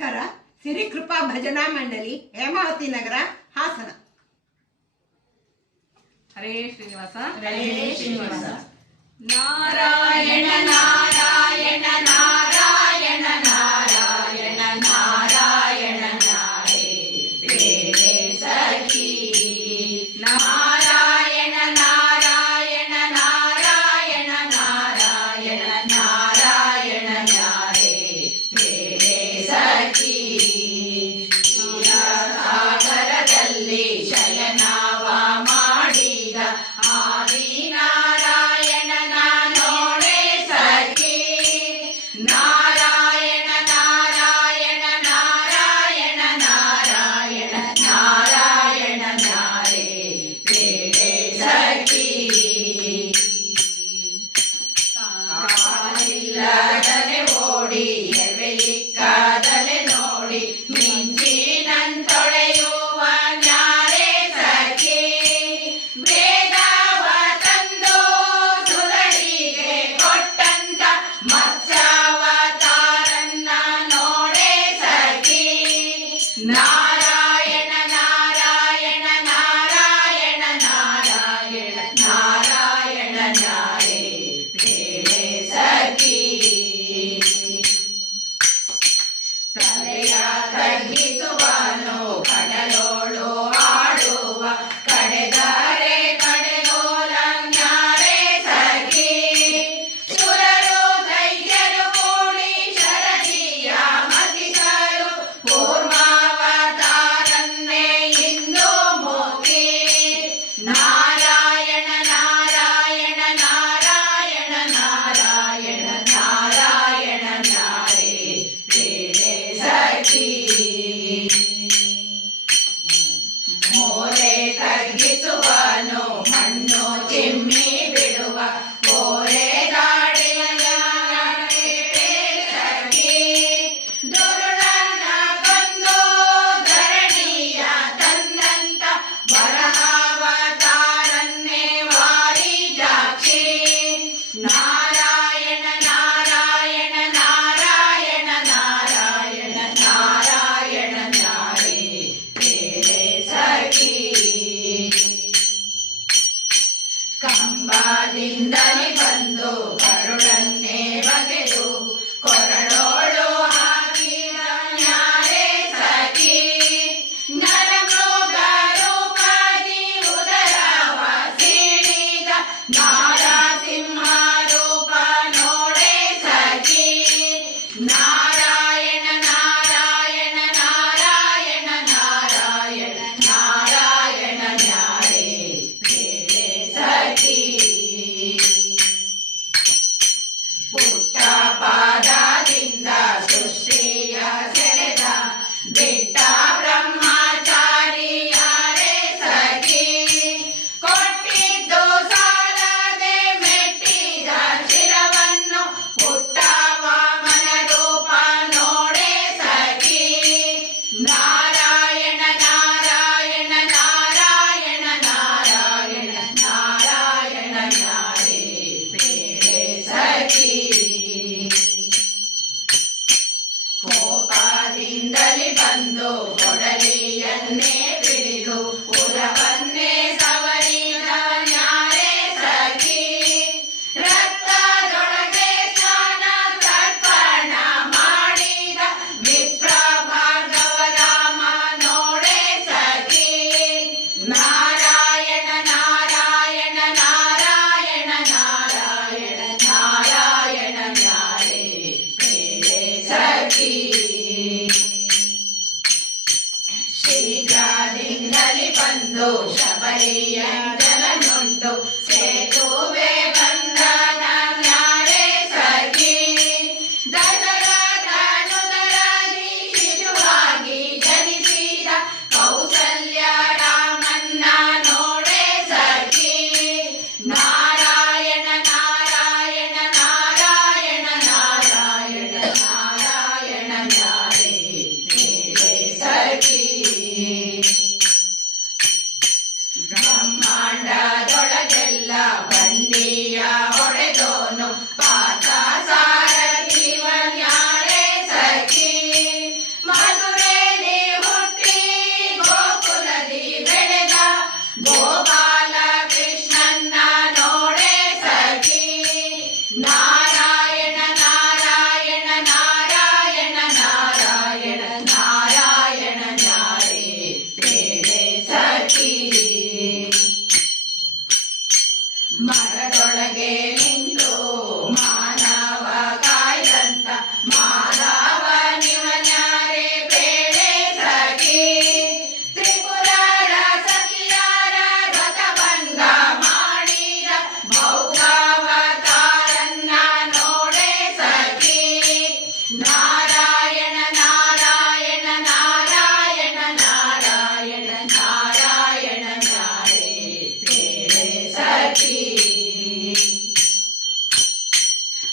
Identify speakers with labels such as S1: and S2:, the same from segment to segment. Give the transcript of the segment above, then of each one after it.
S1: ನಮಸ್ಕಾರ. ಸಿರಿ ಕೃಪಾ ಭಜನಾ ಮಂಡಳಿ ಹೇಮಾವತಿ ನಗರ ಹಾಸನ.
S2: ಹರೇ ಶ್ರೀನಿವಾಸ.
S1: ಹರೇ Srinivasa.
S2: Narayana Narayana Narayana. Amen. Thank you.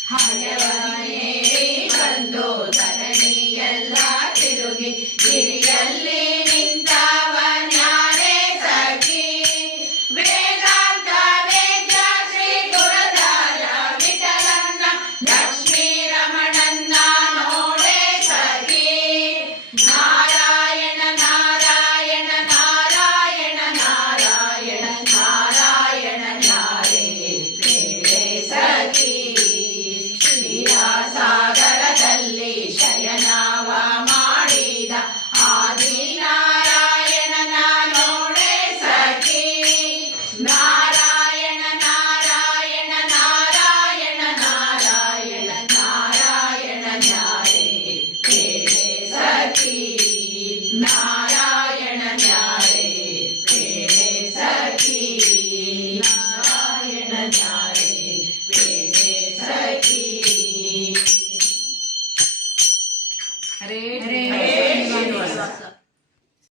S2: ಹಯವನೇರಿ ಬಂದು ಧರಣಿಯೆಲ್ಲ ತಿರುಗಿ ಗಿರಿಯಲ್ಲಿ